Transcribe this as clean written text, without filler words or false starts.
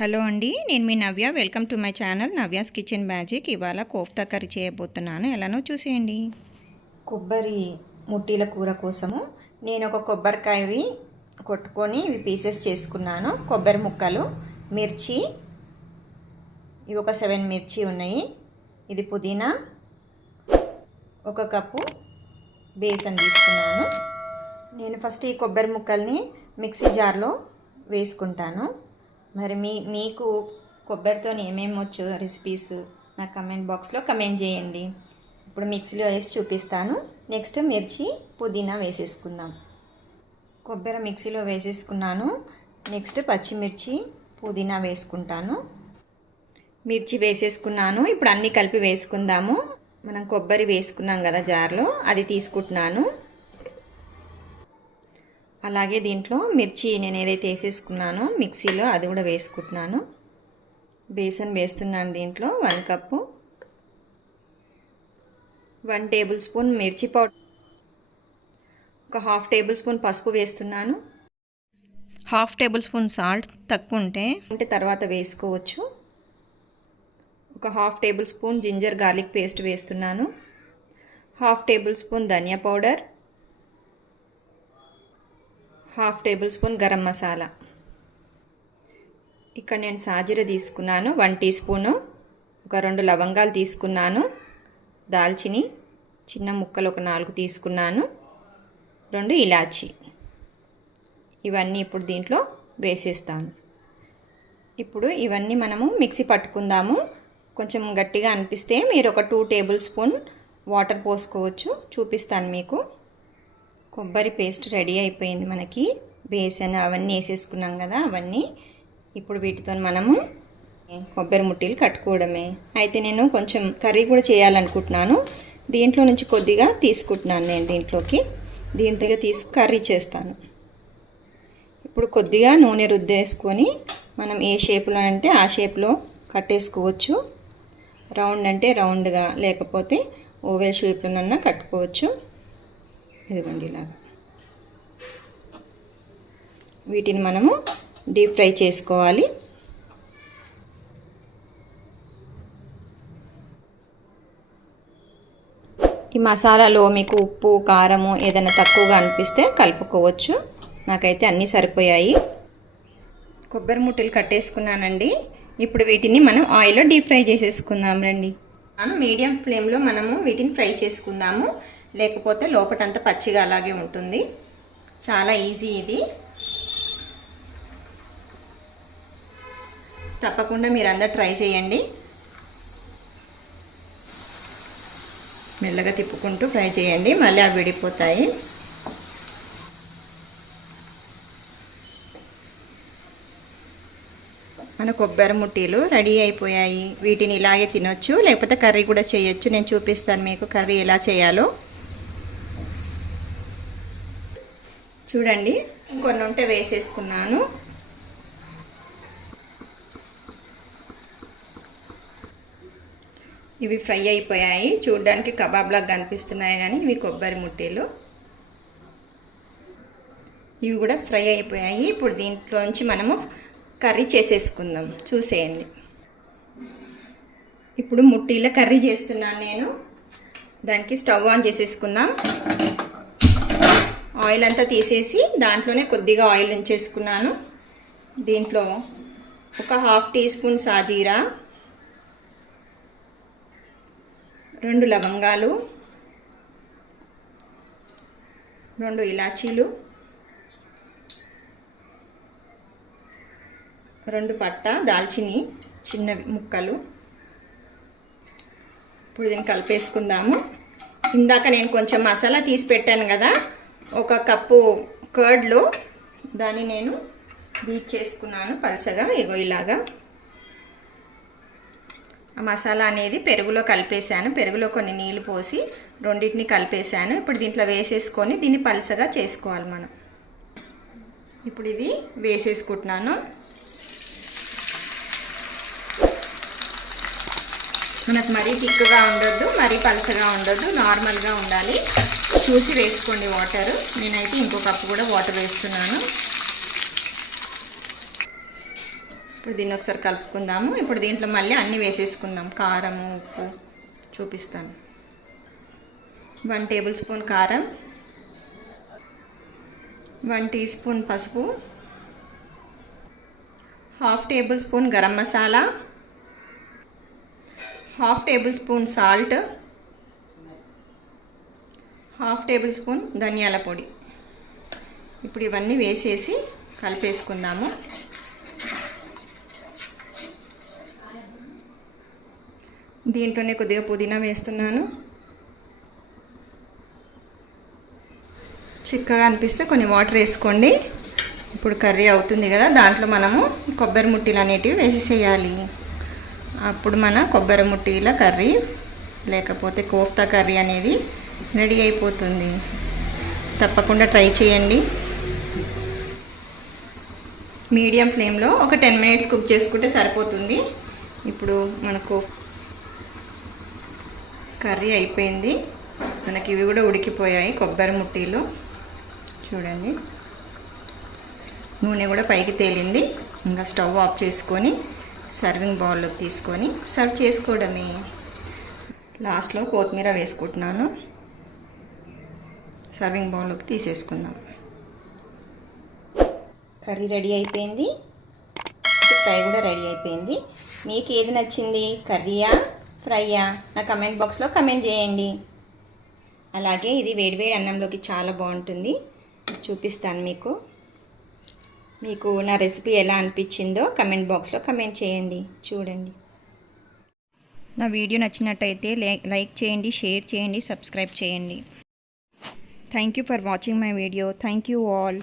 Hello అండి, నేను మీ Navya. Welcome to my channel Navya's kitchen magic. ఇవాళ కోఫ్తా కర్రీ చేయబోతున్నాను. ఎలానో చూసేయండి. కొబ్బరి ముట్టీల కూర కోసము నేను ఒక కొబ్బరికాయవి కొట్టుకొని ఇవి పీసెస్ చేసుకున్నాను. కొబ్బరి ముక్కలు, మిర్చి, ఇవి ఒక 7 మిర్చి ఉన్నాయి. ఇది పుదీనా, ఒక కప్పు బేసన్ తీసుకున్నాను. నేను ఫస్ట్ ఈ కొబ్బరి ముక్కల్ని మిక్సీ జార్లో వేసుకుంటాను. మరి మీకు కొబ్బరితో ఏమేమి వచ్చు రెసిపీస్ నా కమెంట్ బాక్స్లో కమెంట్ చేయండి. ఇప్పుడు మిక్సీలో వేసి చూపిస్తాను. నెక్స్ట్ మిర్చి, పుదీనా వేసేసుకుందాం. కొబ్బరి మిక్సీలో వేసేసుకున్నాను. నెక్స్ట్ పచ్చిమిర్చి, పుదీనా వేసుకుంటాను. మిర్చి వేసేసుకున్నాను. ఇప్పుడు అన్నీ కలిపి వేసుకుందాము. మనం కొబ్బరి వేసుకున్నాం కదా జార్లో, అది తీసుకుంటున్నాను. అలాగే దీంట్లో మిర్చి నేను ఏదైతే వేసేసుకున్నానో మిక్సీలో అది కూడా వేసుకుంటున్నాను. బేసన్ వేస్తున్నాను. దీంట్లో 1 కప్పు, 1 టేబుల్ స్పూన్ మిర్చి పౌడర్, ఒక 1/2 టేబుల్ స్పూన్ పసుపు వేస్తున్నాను. 1/2 టేబుల్ స్పూన్ సాల్ట్ తక్కువ ఉంటే తర్వాత వేసుకోవచ్చు. ఒక 1/2 tablespoon ginger garlic paste వేస్తున్నాను. 1/2 టేబుల్ స్పూన్ ధనియా powder, 1/2 tablespoon garam masala. ఇక్కడ నేను సాజీర తీసుకున్నాను 1 టీ స్పూను, ఒక 2 లవంగాలు తీసుకున్నాను, దాల్చిని చిన్న ముక్కలు ఒక 4 తీసుకున్నాను, 2 ఇలాచి. ఇవన్నీ ఇప్పుడు దీంట్లో వేసేస్తాను. ఇప్పుడు ఇవన్నీ మనము మిక్సీ పట్టుకుందాము. కొంచెం గట్టిగా అనిపిస్తే మీరు ఒక 2 టేబుల్ స్పూన్ వాటర్ పోసుకోవచ్చు. చూపిస్తాను మీకు. కొబ్బరి పేస్ట్ రెడీ అయిపోయింది. మనకి బేసన్ అవన్నీ వేసేసుకున్నాం కదా, అవన్నీ ఇప్పుడు వీటితో మనము కొబ్బరి ముట్టీలు కట్టుకోవడమే. అయితే నేను కొంచెం కర్రీ కూడా చేయాలనుకుంటున్నాను. దీంట్లో నుంచి కొద్దిగా తీసుకుంటున్నాను నేను దీంతో కర్రీ చేస్తాను. ఇప్పుడు కొద్దిగా నూనె రుద్దేసుకొని మనం ఏ షేప్లో అంటే ఆ షేప్లో కట్టేసుకోవచ్చు. రౌండ్ అంటే రౌండ్గా, లేకపోతే ఓవెల్ షేప్లోనన్నా కట్టుకోవచ్చు. ఇదిగోండి ఇలాగా. వీటిని మనము డీప్ ఫ్రై చేసుకోవాలి. ఈ మసాలాలో మీకు ఉప్పు, కారము ఏదైనా తక్కువగా అనిపిస్తే కలుపుకోవచ్చు. నాకైతే అన్నీ సరిపోయాయి. కొబ్బరి ముట్టలు కట్టేసుకున్నానండి. ఇప్పుడు వీటిని మనం ఆయిల్లో డీప్ ఫ్రై చేసేసుకుందాం రండి. మీడియం ఫ్లేమ్లో మనము వీటిని ఫ్రై చేసుకుందాము, లేకపోతే లోపటంతా పచ్చిగా అలాగే ఉంటుంది. చాలా ఈజీ ఇది. తప్పకుండా మీరందరూ ట్రై చేయండి. మెల్లగా తిప్పుకుంటూ ఫ్రై చేయండి, మళ్ళీ అవి విడిపోతాయి. మన కొబ్బరి ముట్టీలు రెడీ అయిపోయాయి. వీటిని ఇలాగే తినొచ్చు, లేకపోతే కర్రీ కూడా చేయొచ్చు. నేను చూపిస్తాను మీకు కర్రీ ఎలా చేయాలో. చూడండి, ఇంకొన్ని ఉంటే వేసేసుకున్నాను. ఇవి ఫ్రై అయిపోయాయి. చూడడానికి కబాబ్లాగా కనిపిస్తున్నాయి, కానీ ఇవి కొబ్బరి ముట్టీలు. ఇవి కూడా ఫ్రై అయిపోయాయి. ఇప్పుడు దీంట్లోంచి మనము కర్రీ చేసేసుకుందాం. చూసేయండి. ఇప్పుడు ముట్టీల కర్రీ చేస్తున్నాను నేను. దానికి స్టవ్ ఆన్ చేసేసుకుందాం. ఆయిల్ అంతా తీసేసి దాంట్లోనే కొద్దిగా ఆయిల్ ఉంచేసుకున్నాను. దీంట్లో ఒక 1/2 టీ స్పూన్ సాజీరా, 2 లవంగాలు, 2 ఇలాచీలు, 2 పట్ట, దాల్చిని చిన్న ముక్కలు. ఇప్పుడు దీన్ని కలిపేసుకుందాము. ఇందాక నేను కొంచెం మసాలా తీసి పెట్టాను కదా, 1 కప్పు కర్డ్లో దాన్ని నేను బీట్ చేసుకున్నాను పల్చగా. ఇగో ఇలాగా. ఆ మసాలా అనేది పెరుగులో కలిపేశాను. పెరుగులో కొన్ని నీళ్ళు పోసి రెండింటిని కలిపేశాను. ఇప్పుడు దీంట్లో వేసేసుకొని దీన్ని పల్చగా చేసుకోవాలి మనం. ఇప్పుడు ఇది వేసేసుకుంటున్నాను. మనకు మరీ థిక్గా ఉండొద్దు, మరీ పల్చగా ఉండొద్దు, నార్మల్గా ఉండాలి. చూసి వేసుకోండి వాటర్. నేనైతే ఇంకో కప్పు కూడా వాటర్ వేస్తున్నాను. ఇప్పుడు దీన్ని ఒకసారి కలుపుకుందాము. ఇప్పుడు దీంట్లో మళ్ళీ అన్నీ వేసేసుకుందాం. కారము, ఉప్పు చూపిస్తాను. 1 టేబుల్ స్పూన్ కారం, 1 టీ స్పూన్ పసుపు, 1/2 tablespoon garam masala, 1/2 table spoon salt, 1/2 table spoon ధనియాల పొడి. ఇప్పుడు ఇవన్నీ వేసేసి కలిపేసుకుందాము. దీంట్లోనే కొద్దిగా పుదీనా వేస్తున్నాను. చిక్కగా అనిపిస్తే కొన్ని వాటర్ వేసుకోండి. ఇప్పుడు కర్రీ అవుతుంది కదా, దాంట్లో మనము కొబ్బరి ముట్టీలు అనేటివి వేసేసేయాలి. అప్పుడు మన కొబ్బరి ముట్టీల కర్రీ లేకపోతే కోఫ్తా కర్రీ అనేది రెడీ అయిపోతుంది. తప్పకుండా ట్రై చేయండి. మీడియం ఫ్లేమ్లో ఒక 10 మినిట్స్ కుక్ చేసుకుంటే సరిపోతుంది. ఇప్పుడు మనకు కర్రీ అయిపోయింది. మనకి ఇవి కూడా ఉడికిపోయాయి కొబ్బరి ముట్టీలు. చూడండి, నూనె కూడా పైకి తేలింది. ఇంకా స్టవ్ ఆఫ్ చేసుకొని సర్వింగ్ బౌల్లోకి తీసుకొని సర్వ్ చేసుకోవడమే. లాస్ట్లో కొత్తిమీర వేసుకుంటున్నాను. సర్వింగ్ బౌల్లోకి తీసేసుకుందాం. కర్రీ రెడీ అయిపోయింది. ఫ్రై కూడా రెడీ అయిపోయింది. మీకు ఏది నచ్చింది, కర్రీయా ఫ్రైయా? నా కమెంట్ బాక్స్లో కమెంట్ చేయండి. అలాగే ఇది వేడివేడి అన్నంలోకి చాలా బాగుంటుంది. చూపిస్తాను మీకు. మీకు నా రెసిపీ ఎలా అనిపించిందో కమెంట్ బాక్స్లో కమెంట్ చేయండి. చూడండి. నా వీడియో నచ్చినట్టయితే లైక్ చేయండి, షేర్ చేయండి, సబ్స్క్రైబ్ చేయండి. Thank you for watching my video. Thank you all.